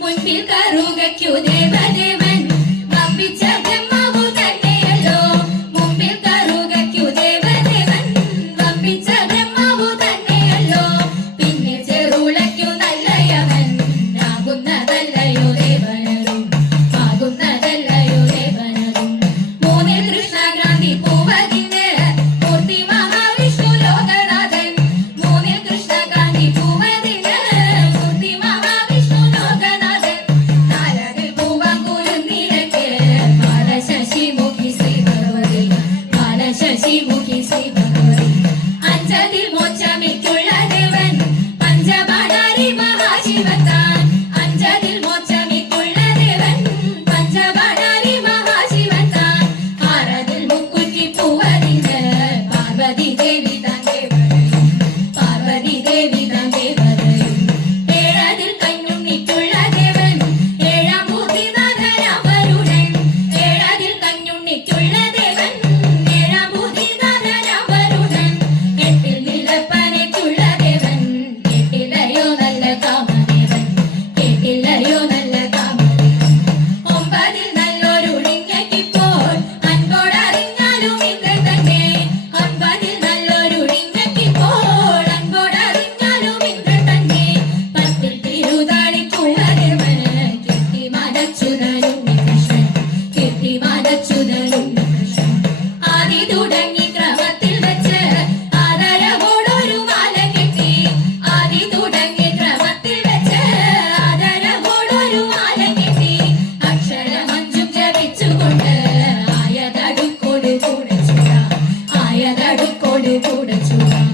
മുൻപിൽ കറുകയ്ക്കു ദേവദേവൻ വമ്പിച്ച ബ്രഹ്മാവു തന്നെയല്ലോ. മുൻപിൽ കറുകയ്ക്കു ദേവദേവൻ വമ്പിച്ച ബ്രഹ്മാവു തന്നെയല്ലോ. പിന്നെ ചെറുളയ്ക്കു നല്ലയവൻ ആകുന്നതല്ലയോ ദേവനരും ആകുന്നതല്ലയോ ദേവനരും. മൂന്നിൽ കൃഷ്ണക്രാന്തി പൂവതിന് മൂർത്തി മഹാവിഷ്ണു ലോകനാഥൻ. മൂന്നിൽ കൃഷ്ണക്രാന്തി പൂവതിന് മൂർത്തി മഹാവിഷ്ണു ലോകനാഥൻ. നാലതിൽ പൂവാങ്കുരുന്നിരക്ക് ബാലശശിമുഖി ശ്രീ ഭഗവതി ബാലശശിമുഖി ശ്രീ ഭഗവതി. അഞ്ചതിൽ മോക്ഷമിക്കുള്ള ദേവൻ പഞ്ചബാണാരി മഹാശിവത്താൻ. അഞ്ചതിൽ മോക്ഷമിക്കുള്ള ദേവൻ പഞ്ചബാണാരി മഹാശിവത്താൻ. ആറതിൽ മുക്കുറ്റി പൂവതിന് പാർവതി ദേവി താൻ ദേവതയും പാർവതി ദേവി താൻ ദേവതയും. ഏഴതിൽ കഞ്ഞുണ്ണിക്കുള്ള ദേവൻ ഏഴാം ഭൂതിനാഥരാമരുടൻ. ഏഴതിൽ കഞ്ഞുണ്ണിക്കുള്ള ദേവൻ ഏഴാം ഭൂതിനാഥരാമരുടൻ. എട്ടിൽ നിലപ്പനയ്ക്കുള്ള ദേവൻ കേട്ടില്ലയോ നല്ല കാമദേവൻ കേട്ടില്ലയോ നല്ല കാമദേവൻ. ഒമ്പതിൽ നല്ലൊരുഴിഞ്ഞക്കിപ്പോൾ അൻപോടറിഞ്ഞാലും ഇന്ദ്രൻ തന്നെ. ഒമ്പതിൽ നല്ലൊരുഴിഞ്ഞക്കിപ്പോൾ അൻപോടറിഞ്ഞാലും ഇന്ദ്രൻ തന്നെ. പത്തിൽ തിരുതാളിക്കുള്ള ദേവന് കീർത്തിമാനച്യുതനുണ്ണി കൃഷ്ണൻ കീർത്തിമാനച്യുതനുണ്ണി കൃഷ്ണൻ. ആദി തുടങ്ങി ക്രമത്തിൽ വെച്ച് ആദരവോടൊരു മാല കെട്ടി. ആദി തുടങ്ങി ക്രമത്തിൽ വെച്ച് ആദരവോടൊരു മാല കെട്ടി. അക്ഷരമഞ്ചും ജപിച്ചുകൊണ്ട് ആയതടുക്കോട് കൂടെ ചൂടാം ആയതടുക്കോട് കൂടെ ചൂടാം.